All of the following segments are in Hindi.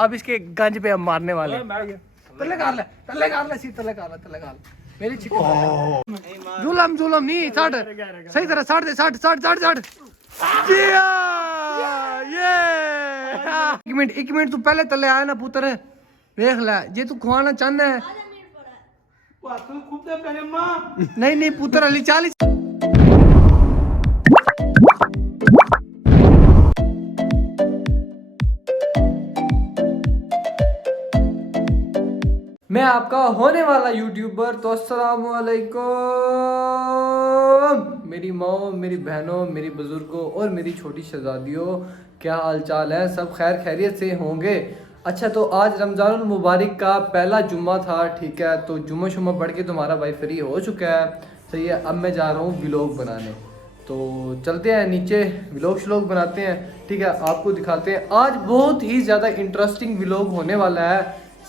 अब इसके गंज पे हम मारने वाले तले कर ले सी तले कर ले मेरी चिकन जुलम जुलम नहीं 60 सही तरह 60 ये एक मिनट तू पहले तले आया ना पुत्र देख ले जे तू खुआना चाहना है नहीं पुत्र अली 40 मैं आपका होने वाला यूट्यूबर। तो अस्सलाम वालेकुम मेरी माँ, मेरी बहनों, मेरी बुजुर्गों और मेरी छोटी शहजादियों, क्या हाल चाल है? सब खैर खैरियत से होंगे। अच्छा, तो आज रमज़ानुल मुबारक का पहला जुम्मा था, ठीक है। तो जुम्मा शुम्मा पढ़ के तुम्हारा भाई फ्री हो चुका है, सही है। अब मैं जा रहा हूँ व्लॉग बनाने, तो चलते हैं नीचे व्लॉग श्लॉग बनाते हैं, ठीक है। आपको दिखाते हैं, आज बहुत ही ज़्यादा इंटरेस्टिंग व्लॉग होने वाला है,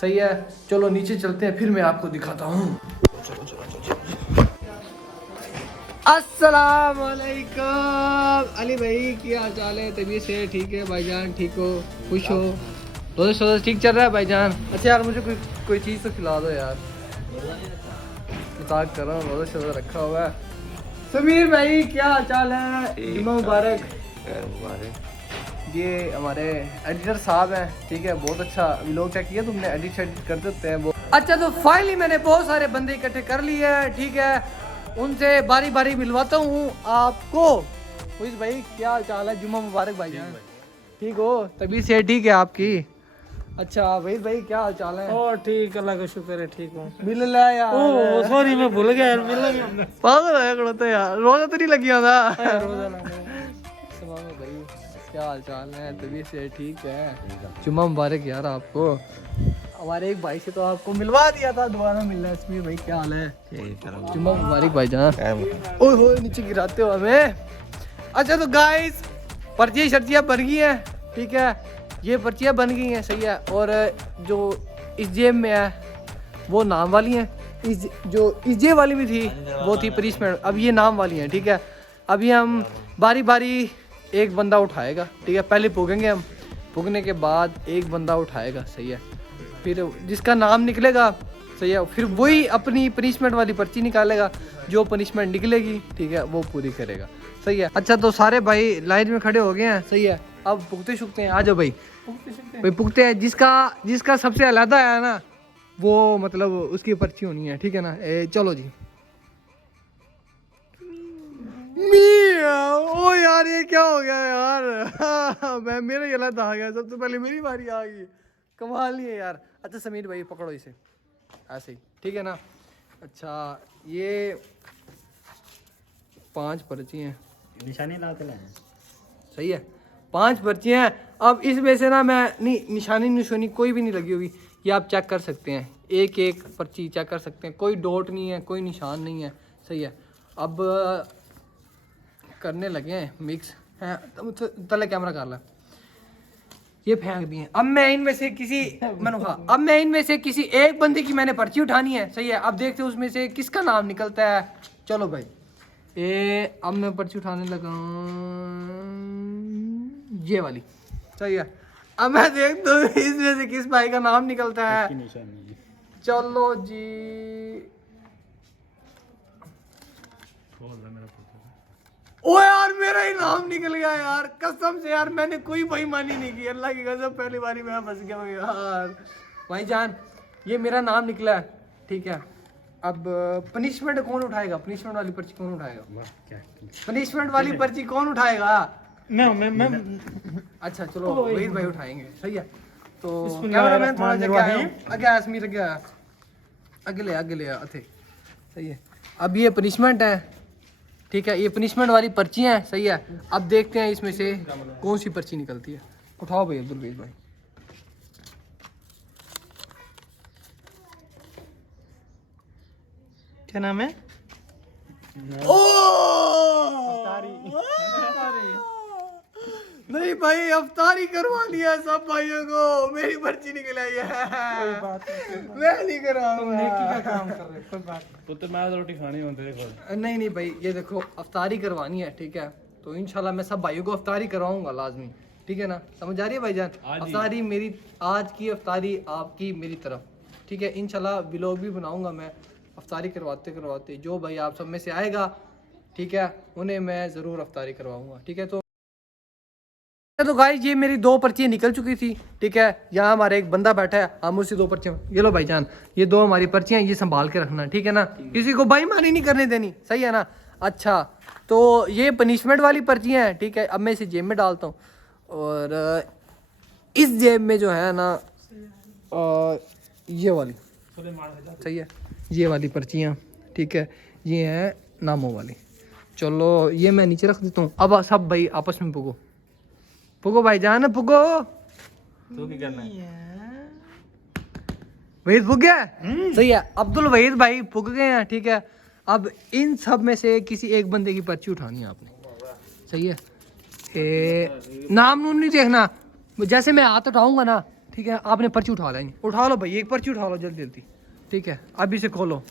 सही है। चलो नीचे चलते हैं, फिर मैं आपको दिखाता हूँ। अस्सलाम वालेकुम अली भाई, क्या हाल चाल है? तबीयत से ठीक है भाईजान? ठीक हो, खुश हो? रोज़ा ठीक चल रहा है भाईजान? अच्छा यार, मुझे कोई चीज़ तो खिला दो यार, मजाक कर रहा हूँ, रोज़ा रखा हुआ है। समीर भाई क्या हाल चाल है? जुम्मा मुबारक। ये हमारे एडिटर साहब हैं, ठीक है। बहुत अच्छा व्लॉग क्या किया तुमने, एडिट कर देते हैं वो। अच्छा, तो फाइनली मैंने बहुत सारे बंदे इकट्ठे कर लिए हैं, ठीक है। उनसे बारी बारी मिलवाता हूँ आपको। खुश भाई क्या हाल चाल है? जुम्मा मुबारक भाई जान, ठीक हो? तभी से ठीक है आपकी? अच्छा भाई क्या हाल चाल है? और ठीक, अल्लाह का शुक्र है, ठीक हूँ। मिल रहा है यार? ओह सॉरी, मैं भूल गया यार, मिल गया। पागल है कड़ो तो यार, रोजा तो नहीं लगी था। रोजा ना भाई क्या हाल चाल है? तभी से ठीक है? जुम्मा मुबारक यार आपको। हमारे एक भाई से तो आपको मिलवा दिया था, दोबारा मिलना है। इसमें भाई क्या हाल है? जुम्मा मुबारक भाईजान। ओए होए नीचे गिराते हो हमें। अच्छा, तो गाइस पर्चियाँ शर्चियाँ बन गई हैं, ठीक है। ये पर्चियाँ बन गई हैं, सही है। और जो इस जेब में है वो नाम वाली हैं, जो इस जेब वाली भी थी वो थी पनिशमेंट। अब ये नाम वाली हैं, ठीक है। अभी हम बारी बारी एक बंदा उठाएगा, ठीक है। पहले पुगेंगे हम, पुगने के बाद एक बंदा उठाएगा, सही है। फिर जिसका नाम निकलेगा, सही है, फिर वही अपनी पनिशमेंट वाली पर्ची निकालेगा। जो पनिशमेंट निकलेगी, ठीक है, वो पूरी करेगा, सही है। अच्छा, तो सारे भाई लाइन में खड़े हो गए हैं, सही है। अब पुगते शुकते हैं, आ जाओ भाई पुगते हैं। जिसका सबसे अलग है ना, वो मतलब उसकी पर्ची होनी है, ठीक है ना। चलो जी। ओ यार, ये क्या हो गया यार? मैं मेरा ही अलग आ गया, सबसे पहले मेरी बारी आ गई। कमाल नहीं है यार। अच्छा समीर भाई पकड़ो इसे ऐसे ही, ठीक है ना। अच्छा, ये 5 पर्ची हैं, निशानी लाते लाए, सही है। 5 पर्ची हैं। अब इसमें से ना मैं नहीं, निशानी कोई भी नहीं लगी होगी, ये आप चेक कर सकते हैं। एक एक पर्ची चेक कर सकते हैं, कोई डॉट नहीं है, कोई निशान नहीं है, सही है। अब करने लगे हैं मिक्स है। तले कैमरा कर ला, ये फेंक दिए। अब मैं इनमें से किसी एक बंदे की मैंने पर्ची उठानी है, सही है। अब देखते हैं उसमें से किसका नाम निकलता है। चलो भाई, अब मैं पर्ची उठाने लगा ये वाली, सही है। अब मैं देखता हूँ इसमें से किस भाई का नाम निकलता है। चलो जी। ओ यार, मेरा ही नाम निकल गया यार, कसम से यार, मैंने कोई बेईमानी नहीं की, अल्लाह की कसम। पहली बारी मैं फंस गया हूँ यार। भाईजान ये मेरा नाम निकला है, ठीक है। अब पनिशमेंट कौन उठाएगा? पनिशमेंट वाली पर्ची कौन उठाएगा? पनिशमेंट वाली पर्ची कौन उठाएगा? मैं अच्छा चलो, वहीद भाई उठाएंगे, सही है। तो कैमरामैन थोड़ा जगह आगे, आसमीर आगे ले आते, सही है। अब ये पनिशमेंट है, ठीक है। ये पनिशमेंट वाली पर्ची हैं, सही है। अब देखते हैं इसमें से कौन सी पर्ची निकलती है। उठाओ भाई अब्दुल वेद भाई। क्या नाम है? ओ नहीं भाई, अफ्तारी करवा लिया सब भाइयों को, मेरी पर्ची निकल आई है। मैं नहीं कराऊंगा, क्या काम कर रहे? कोई बात नहीं, तो मैं रोटी खानी होती है। नहीं भाई, ये देखो अफ्तारी करवानी है, ठीक है। तो इंशाल्लाह मैं सब भाइयों को अफ्तारी करवाऊंगा लाजमी, ठीक है ना, समझ आ रही है भाईजान? अफ्तारी मेरी आज की, अफ्तारी आपकी मेरी तरफ, ठीक है। इंशाल्लाह व्लॉग भी बनाऊंगा मैं अफ्तारी करवाते करवाते, जो भाई आप सब में से आएगा, ठीक है, उन्हें मैं ज़रूर अफ्तारी करवाऊंगा, ठीक है। तो गाइस ये मेरी 2 पर्चियाँ निकल चुकी थी, ठीक है। यहाँ हमारे एक बंदा बैठा है, हम उसी 2 पर्चियाँ, ये लो भाईजान, ये 2 हमारी पर्चियाँ, ये संभाल के रखना, ठीक है ना, किसी को बेईमानी नहीं करने देनी, सही है ना। अच्छा, तो ये पनिशमेंट वाली पर्चियाँ हैं, ठीक है। अब मैं इसे जेब में डालता हूँ, और इस जेब में जो है ना ये वाली, सही है, ये वाली पर्चियाँ, ठीक है, ये हैं नामों वाली। चलो ये मैं नीचे रख देता हूँ। अब सब भाई आपस में पुगो पुगो भाईजान, पुगो। तू क्या करना है? वहीद पुग गया, सही है। अब्दुल वहीद भाई पुग गए हैं, ठीक है। अब इन सब में से किसी एक बंदे की पर्ची उठानी है आपने, सही है। नाम नून नहीं देखना, जैसे मैं हाथ उठाऊंगा ना, ठीक है, आपने पर्ची उठा लेंगे। उठा लो भाई, एक पर्ची उठा लो जल्दी जल्दी, ठीक है। अब इसे खोलो।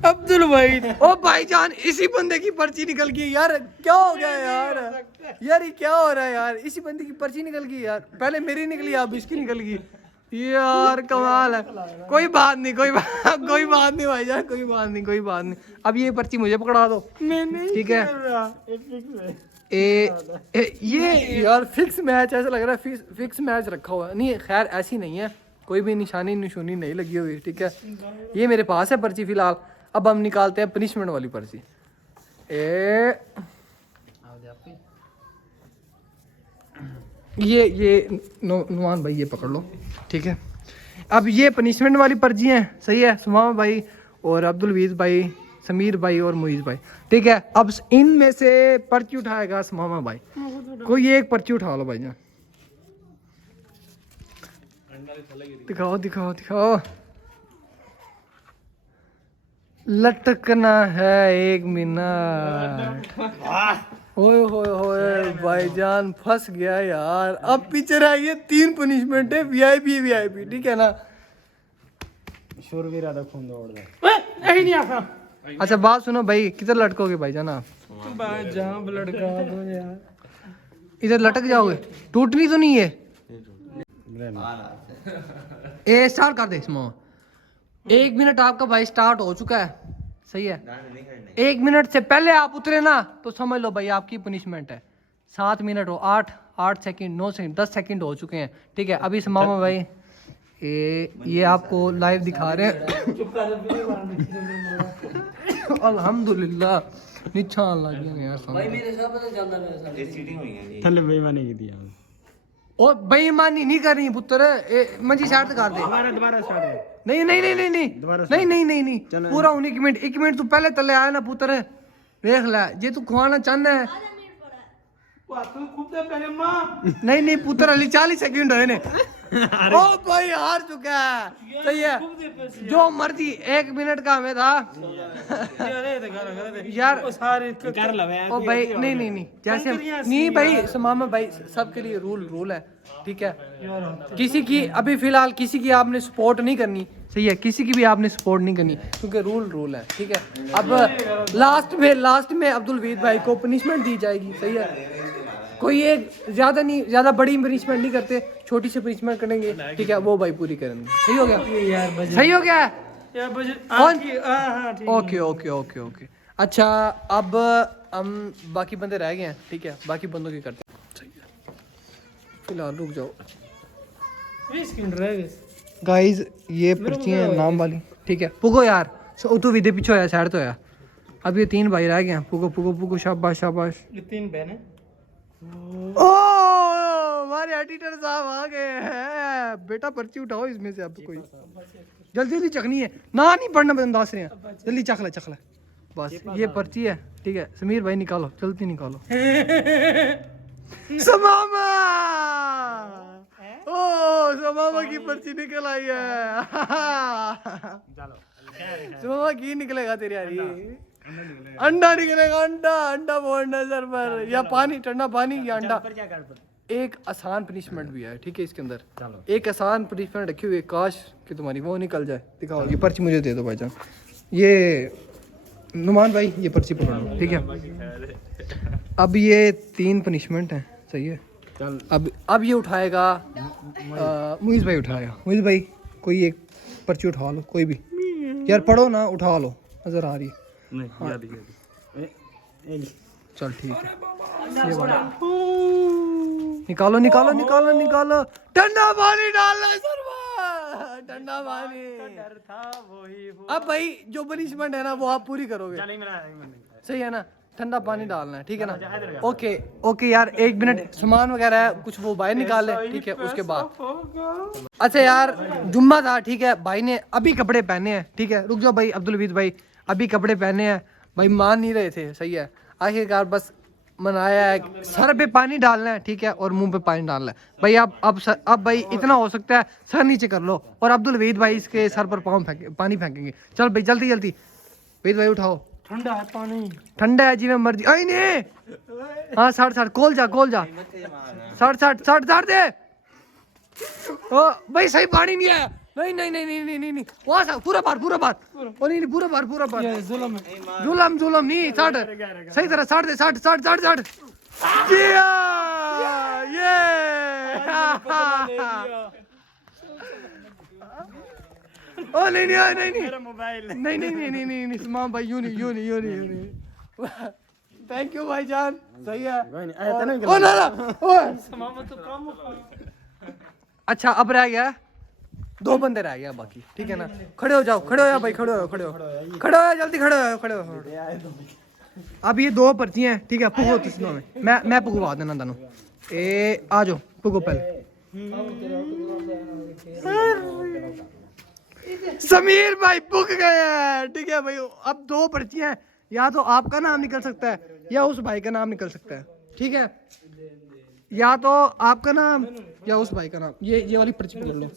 अब्दुल भाई, ओ भाईजान, इसी बंदे की पर्ची निकल गई यार, क्या हो गया यार? यार ये क्या हो रहा है यार? इसी बंदे की पर्ची निकल गई यार, पहले मेरी निकली, अब इसकी निकल गई यार, कमाल है। कोई बात नहीं, कोई बात नहीं भाईजान, कोई बात नहीं। अब ये पर्ची मुझे पकड़ा दो, ठीक है। ये यार फिक्स मैच ऐसा लग रहा है, फिक्स मैच रखा हुआ है। नहीं खैर ऐसी नहीं है, कोई भी निशानी नहीं लगी हुई, ठीक है। ये मेरे पास है पर्ची फिलहाल। अब हम निकालते हैं पनिशमेंट वाली पर्ची। ये नुमान भाई ये पकड़ लो, ठीक है। अब ये पनिशमेंट वाली पर्ची है, सही है। सुमामा भाई और अब्दुल वीज़ भाई, समीर भाई और मुईज़ भाई, ठीक है। अब इनमें से पर्ची उठाएगा सुमामा भाई, कोई एक पर्ची उठा लो भाईजान। दिखाओ। लटकना है 1 मिनट। ओए होए भाईजान फंस गया यार। अब पीछे रह गए 3 पनिशमेंट है, वीआईपी, ठीक है ना। शूरवीर खून दौड़ दे। नहीं आता। अच्छा बात सुनो भाई, किधर लटकोगे भाईजान आप? जहाँ लटका दो यार, इधर लटक जाओगे, टूटनी तो नहीं है। ए स्टार्ट कर दे इसमें। 1 मिनट आपका भाई स्टार्ट हो चुका है, सही है। 1 मिनट से पहले आप उतरे ना तो समझ लो भाई आपकी पनिशमेंट है। 7 मिनट हो, 8 सेकंड, 9 सेकंड, 10 सेकंड हो चुके हैं, ठीक है। अभी मामा भाई ये आपको लाइव दिखा रहे हैं। अल्हम्दुलिल्लाह निशान लग गया यार भाई, मेरे साथ पता चलदा मेरे साथ ये चीटिंग हुई है। थल्ले बेईमानी की दिया ओ बेईमानी नहीं करनी पुत्र, मंजी साइड कर दे। दोबारा स्टार्ट। नहीं पूरा 1 मिनट तू पहले तले आया ना पुत्र, देख ले जे तू खुआना चाहना है। नहीं पुत्र अली 40 सेकंड है ने। ओ भाई हार चुका है, सही है। जो मर्जी 1 मिनट का हमें था यार। ओ भाई नहीं जैसे नहीं भाई, समामा भाई सबके लिए रूल है, ठीक है। किसी की अभी फिलहाल किसी की आपने सपोर्ट नहीं करनी, सही है। किसी की भी आपने सपोर्ट नहीं करनी क्योंकि रूल है, ठीक है। अब लास्ट में अब्दुल वीद भाई को पनिशमेंट दी जाएगी, सही है। कोई एक ज्यादा बड़ी पनिशमेंट नहीं करते, छोटी सी पनिशमेंट करेंगे, ठीक है, वो भाई पूरी करेंगे। सही हो गया? सही हो गया? ओके। अच्छा अब हम बाकी बंदे रह गए हैं, ठीक है, बाकी बंदों की करते हैं। सही है, फिलहाल रुक जाओ गाइस, ये पर्चियाँ हैं नाम वाली, ठीक है। पुगो यार, तू विदे पीछे होया, साइड तो होया। अब ये 3 भाई रह गए हैं, पुगो, शाबाश। ये 3 बहन है। ओ हमारे एडिटर साहब आ गए हैं। बेटा पर्ची उठाओ इसमें से, अब कोई जल्दी चखनी है ना, नहीं पढ़ना बंदास रहे हैं, जल्दी चख ले बस। ये पर्ची है, ठीक है। समीर भाई निकालो, जल्दी निकालो। समामा की पर्ची निकल आई है। समामा की निकलेगा तेरी यारी? अंडा निकलेगा, अंडा बोलना सर पर, या पानी, ठंडा पानी या अंडा। एक आसान पनिशमेंट भी है, ठीक है, इसके अंदर एक आसान पनिशमेंट रखी हुई है, काश कि तुम्हारी वो निकल जाए। दिखाओ ये पर्ची मुझे दे दो भाईजान। ये नुमान भाई ये पर्ची पकड़ लो, ठीक है। अब ये 3 पनिशमेंट हैं, सही है। अब ये उठाएगा मुइज़ भाई उठाएगा। मुइज़ भाई कोई एक पर्ची उठा लो, कोई भी यार, पढ़ो ना, उठा लो, नजर आ रही है। चल ठीक है, ये वाला निकालो निकालो निकालो निकालो। ठंडा पानी डालना है सर में, ठंडा पानी। अब भाई जो पनिशमेंट है ना वो आप पूरी करोगे, सही है ना। ठंडा पानी डालना है, ठीक है ना। ओके ओके यार, 1 मिनट, सामान वगैरह है कुछ वो बाहर निकाल ले, ठीक है। उसके बाद अच्छा यार, जुम्मा था, ठीक है। भाई ने अभी कपड़े पहने हैं, ठीक है। रुक जाओ भाई, अब्दुल हमीद भाई अभी कपड़े पहने हैं। भाई मान नहीं रहे थे, सही है। आखिरकार बस मनाया है, सर पे पानी डालना है, ठीक है, और मुंह पे पानी डालना है। भाई अब भाई इतना हो सकता है, सर नीचे कर लो, और अब्दुल हमीद भाई इसके सर पर पानी फेंकेंगे। चल भाई जल्दी जल्दी, हमीद भाई उठाओ। ठंडा है पानी, ठंडा है जी, मैं मर्जी। आई नहीं, हाँ 60 खोल जा 60 दे। ओ भाई सही पानी नहीं आया, नहीं नहीं नहीं नहीं नहीं नहीं, वहाँ से पूरा बार ओ नहीं पूरा बार जुलम नहीं, 60 सही तरह 60 दे, 60 ये ओ नहीं नहीं समान भाई, यूं नहीं थैंक यू भाईजान, सही है। ओ ना अच्छा, अब रह गया 2 बंदे रह गया बाकी, ठीक है ना। खड़े हो जाओ भाई, खड़े हो जल्दी, खड़े हो। अब ये 2 पर्चियां हैं, ठीक है। पुगो तीसनों में मैं पुगवा देना दोनों। ए आ जाओ, पुगो पहले। समीर भाई पुग गए हैं, ठीक है भाई। अब 2 पर्चियां हैं, या तो आपका नाम निकल सकता है या उस भाई का नाम निकल सकता है, ठीक है। या तो आपका नाम या उस भाई का नाम। ये वाली पर्ची पकड़ लो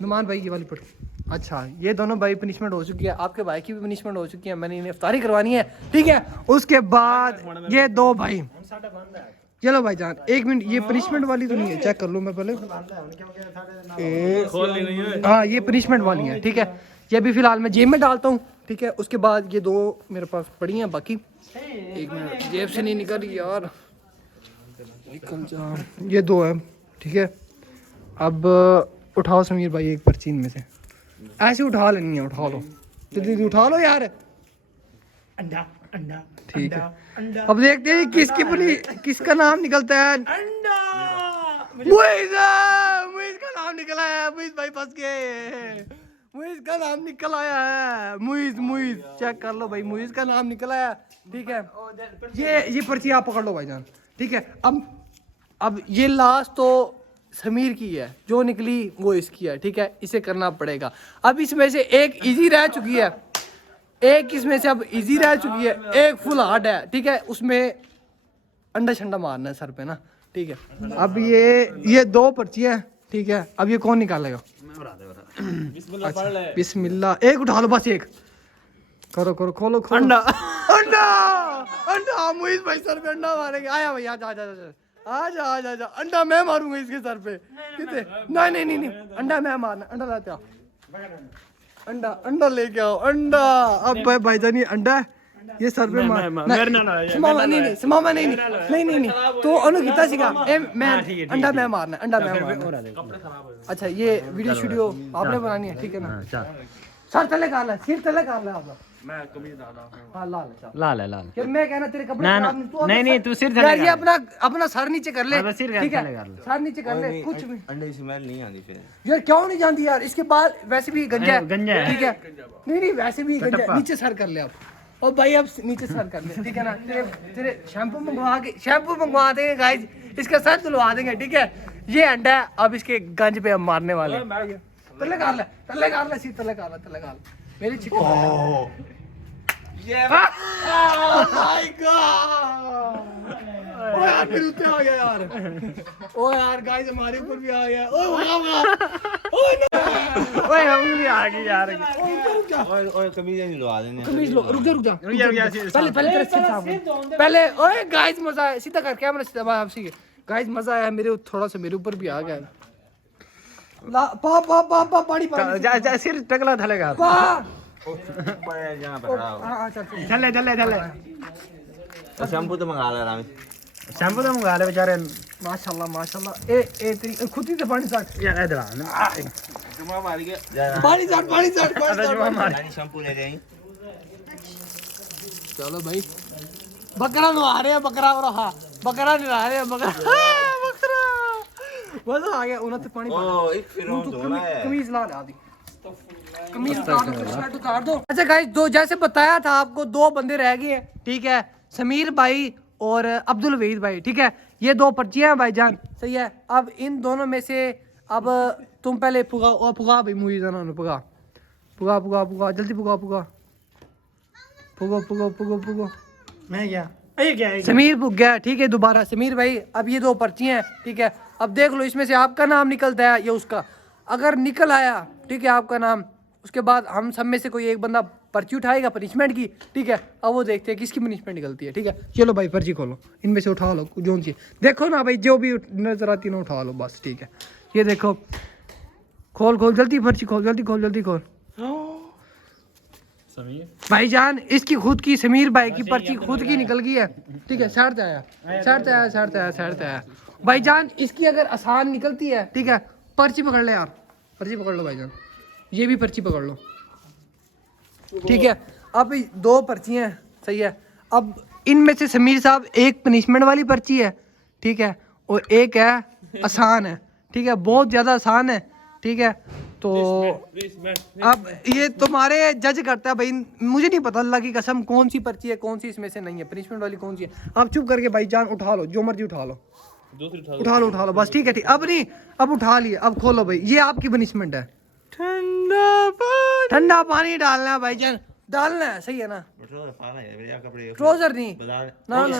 नुमान भाई, ये वाली पर्ची। अच्छा, ये दोनों भाई पनिशमेंट हो चुकी है, आपके भाई की भी पनिशमेंट हो चुकी है, मैंने इन्हें इफ्तारी करवानी है, ठीक है। उसके बाद ये 2 भाई, चलो भाई जान 1 मिनट, ये पनिशमेंट वाली तो नहीं है, चेक कर लो मैं पहले। हाँ ये पनिशमेंट वाली है, ठीक है। ये भी फिलहाल मैं जेब में डालता हूँ, ठीक है। उसके बाद ये 2 मेरे पास पड़ी हैं बाकी। 1 मिनट, जेब से नहीं निकल रही यार, निकल जा। ये 2 है, ठीक है। अब उठाओ समीर भाई एक पर्ची इनमें से, ऐसे उठा लेनी है, उठा लो जल्दी उठा लो यार। अंडा अंडा ठीक है, अब देखते हैं किसका नाम निकलता है। मुइज़ का नाम निकला है, मुइज़ भाई फंस गए। मुइज़ का नाम निकल आया है, मुइज़ चेक कर लो भाई, मुइज़ का नाम निकला है, ठीक है। ये पर्ची आप पकड़ लो भाईजान, ठीक है। अब ये लास्ट तो समीर की है, जो निकली वो इसकी है, ठीक है। इसे करना पड़ेगा। अब इसमें से एक इजी रह चुकी है, एक इसमें से अब इजी रह चुकी है, एक फुल हार्ड है, ठीक है। उसमें अंडा शंडा मारना है सर पे ना, ठीक है। अब ये 2 पर्चियां हैं, ठीक है। अब ये कौन निकालेगा? अच्छा, बिस्मिल्लाह। एक उठा लो बस, एक करो खोलो अंडा मुइज़ भाई सर पे अंडा मारेंगे। आया भाई, आजा अंडा मैं मारूंगा इसके सर पे। कितने? नहीं अंडा मैं मारना, अंडा लाते आओ, अंडा लेके आओ, अंडा। अब भाईजान ये अंडा है, ये सर पे मार। नहीं तो अनु कितना सीखा मैं अंडा मैं मारना, अच्छा ये वीडियो आपने बनानी है, ठीक है ना। सर तले कर ले, सिर तले कर ले आप। मैं कमीज डाला हां लाल है। मैं कहना तेरे कपड़े नहीं तू सिर यार, ये अपना सर नीचे कर ले, ठीक है। सर नीचे कर ले, कुछ भी अंडे की स्मेल नहीं आती फिर यार। क्यों नहीं जानती यार? इसके बाद वैसे भी गंजा है, ठीक है। नहीं वैसे भी गंजा है। नीचे सर कर ले आप, और भाई अब नीचे सर कर ले, ठीक है ना। तेरे शैम्पू मंगवा देंगे गाइस, इसका सर धुलवा देंगे, ठीक है। ये अंडा है, अब इसके गंज पे हम मारने वाले। तले कर ले, सी तले कर ले मेरी चिकन। माय गॉड, ओ यार फिर ऊपर आ गया यार। ओ यार गाइस हमारे ऊपर भी आ गया। ओए उंगली आ गई यार। ओए कमीज नहीं लगा देने। कमीज लो, रुक जा पहले तेरे सिर साफ पहले। ओए गाइस मजा आया, सीधा कर कैमरा सीधा वापसी। गाइस मजा आया, मेरे थोड़ा सा मेरे ऊपर भी आ गया। ला पा पानी जा सिर टकला धलेगा। यहाँ पकड़ा हो। हाँ चल चल। चले चले चले और शैम्पू तो मंगा ले रामी। शैम्पू तो मंगा ले बेचारे माशाल्लाह माशाल्लाह। ए तेरी खुद ही से पानी साट। यार इधर आ जुमा मार के पानी साट पानी साट पानी साट। रानी शैम्पू ले जाएंगे। चलो भाई बकरा नहा रहे हैं बकरा और हाँ बकरा नहा रहे हैं बकरा बकरा मजा आ गया उन्हें तो पानी ओ एक फिर हम धोना है। कमीज ला आदि कमीज उतार दो शर्ट उतार दो। अच्छा गाइस दो जैसे बताया था आपको दो बंदे रह गए हैं ठीक है समीर भाई और अब्दुल वहीद भाई ठीक है ये दो पर्चियां हैं भाईजान सही है। अब इन दोनों में से अब तुम पहले पुगा और पुगा भाई मुझे जाना पुगा पुगा पुगा पुगा जल्दी पुगा पुगा पुगो पुगो पुगो पुगो। मैं क्या ये क्या है समीर पुग गया ठीक है दोबारा समीर भाई अब ये दो पर्चियां हैं ठीक है। अब देख लो इसमें से आपका नाम निकलता है या उसका अगर निकल आया ठीक है आपका नाम उसके बाद हम सब में से कोई एक बंदा पर्ची उठाएगा पनिशमेंट की ठीक है। अब वो देखते हैं किसकी पनिशमेंट निकलती है ठीक है। चलो भाई पर्ची खोलो इनमें से उठा लो जो सी देखो ना भाई जो भी नजर आती ना उठा लो बस ठीक है। ये देखो खोल खोल जल्दी पर्ची खोल जल्दी खोल जल्दी खोल। भाईजान इसकी खुद की समीर भाई की पर्ची खुद की निकल गई है ठीक है। शर्त आया शर्त आया शर्त आया शर्त आया भाईजान इसकी अगर आसान निकलती है ठीक है पर्ची पकड़ ले यार पर्ची पकड़ लो भाईजान ये भी पर्ची पकड़ लो ठीक है। अब दो पर्चियाँ हैं सही है। अब इनमें से समीर साहब एक पनिशमेंट वाली पर्ची है ठीक है और एक है आसान है ठीक है बहुत ज़्यादा आसान है ठीक है। तो अब ये तुम्हारे जज करता है भाई मुझे नहीं पता अल्लाह की कसम कौन सी पर्ची है कौन सी इसमें से नहीं है पनिशमेंट वाली कौन सी है। आप चुप करके भाईजान उठा लो जो मर्जी उठा लो उठा लो बस ठीक है ठीक अब नहीं अब उठा लिए अब खोलो भाई ये आपकी पनिशमेंट है। ठंडा पानी डालना है भाईजान डालना है सही है ना ट्राउजर नहीं ना नहीं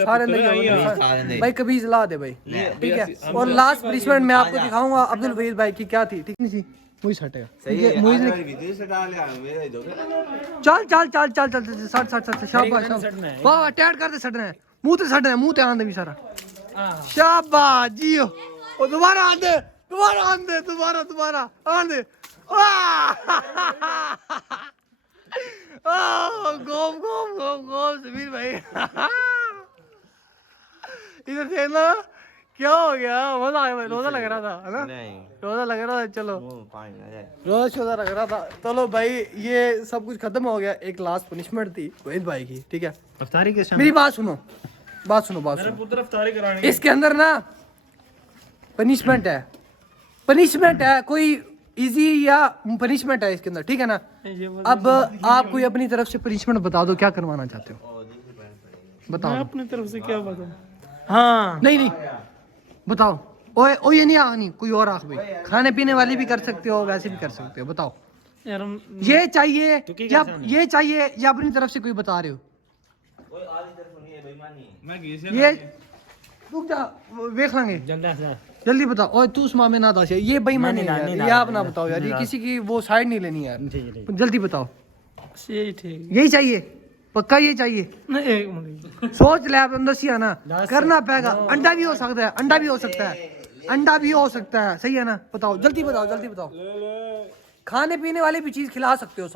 सारे नहीं भाई कभी ला दे भाई ठीक है। और लास्ट पनिशमेंट मैं आपको दिखाऊंगा अब्दुल वहीद भाई की क्या थी ठीक है मुझे हटेगा चल चल चल चल चल सट सट सट शाबाश वाह टैट करते सटना है मुंह ते सटना है मुंह ते आंदे भी सारा शाबाश जियो और दोबारा आंदे दोबारा आंदे गोम गोम गोम गोम समीर भाई इधर देखना क्या हो गया मजा आया भाई रोजा लग रहा था है ना रोजा लग रहा था चलो रोजा शोजा लग रहा था चलो भाई ये सब कुछ खत्म हो गया। एक लास्ट पनिशमेंट थी वहीद भाई की ठीक है अफ्तारी किस मेरी बात सुनो इसके अंदर ना पनिशमेंट है कोई इजी या पनिशमेंट है इसके अंदर ठीक है ना। अब आप कोई अपनी तरफ से पनिशमेंट बता दो क्या करवाना चाहते हो बताओ अपनी तरफ से क्या बताऊं। हाँ नहीं बताओ ओ ये नहीं आनी कोई और आख भाई खाने पीने वाली भी कर सकते हो वैसे भी कर सकते हो बताओ यार ये चाहिए या ये चाहिए या अपनी तरफ से कोई बता रहे हो ये रुक जा देख लेंगे जल्दी बताओ और तू उस मामले ना दास ये बेईमानी है ये आप ना बताओ यार ये किसी की वो साइड नहीं लेनी यार जल्दी बताओ यही ठीक यही चाहिए पक्का ये चाहिए नहीं सोच ले आप अंदर ना करना पड़ेगा अंडा भी हो सकता है अंडा भी हो सकता है सही है ना बताओ जल्दी बताओ खाने पीने वाली भी चीज खिला सकते हो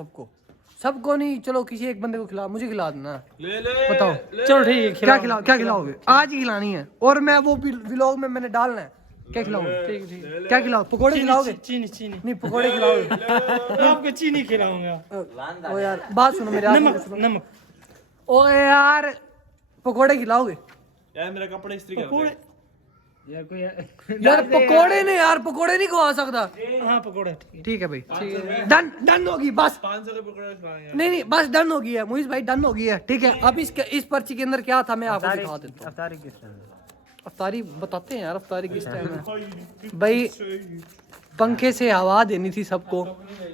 सबको नहीं चलो किसी एक बंदे को खिला मुझे खिला देना बताओ चलो ठीक है क्या खिलाओगे आज ही खिलानी है और मैं वो व्लॉग में मैंने डालना है क्या खिलाओगे ठीक क्या खिलाओ पकोड़े खिलाओगे चीनी नहीं पकोड़े खिलाओगे आपको चीनी खिलाऊंगा ओ यार बात सुनो मेरे नमक ओ यार पकोड़े खिलाओगे यार मेरा कपड़ा इस्त्री कर यार पकोड़े ने यार पकोड़े नहीं खवा सकता हाँ पकोड़ा ठीक है भाई डन होगी बस 500 के पकोड़े खिलाएंगे नहीं बस डन हो गई है मुइज भाई डन हो गई है ठीक है। अब इस पर्ची के अंदर क्या था मैं आपको दिखा देता हूँ अफ्तारी बताते हैं यार अफ्तारी किस टाइम है भाई पंखे से हवा देनी थी सबको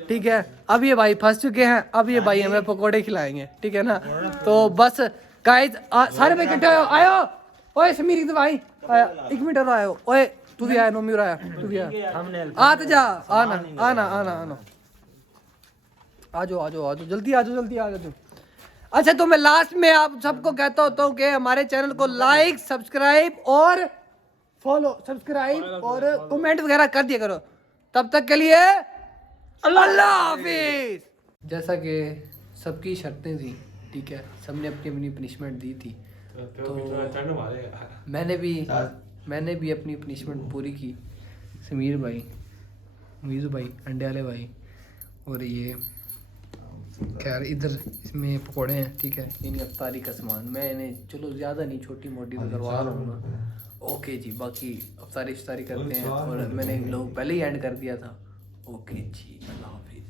ठीक है। अब ये भाई फंस चुके हैं अब ये भाई हमें पकोड़े खिलाएंगे ठीक है ना। तो बस गाइस सारे भाई इकट्ठे आयो ओए समीर इधर भाई एक मिनट आयो ओए तू भी आया नोमीर आया तू भी आया आ तो जा आना आ जाओ जल्दी आ जाओ। अच्छा तो मैं लास्ट में आप सबको कहता होता हूँ कि हमारे चैनल को लाइक सब्सक्राइब और फॉलो और कमेंट वगैरह कर दिया करो। तब तक के लिए अल्लाह हाफिज। जैसा कि सबकी शर्तें थी, ठीक है, सबने अपनी अपनी पनिशमेंट दी थी, तो मैंने भी अपनी पनिशमेंट पूरी की। समीर भाई, मीज़ू भाई, अंडे वाले भाई, और ये खैर इधर इसमें पकौड़े हैं, ठीक है, इन्हें अफ्तारी का सामान मैं इन्हें चलो ज़्यादा नहीं, छोटी मोटी तो करवा रहा हूँ ना। ओके जी, बाकी अफ्तारी करते हैं, और मैंने लोग पहले ही एंड कर दिया था। ओके जी, अल्लाह हाफिज़।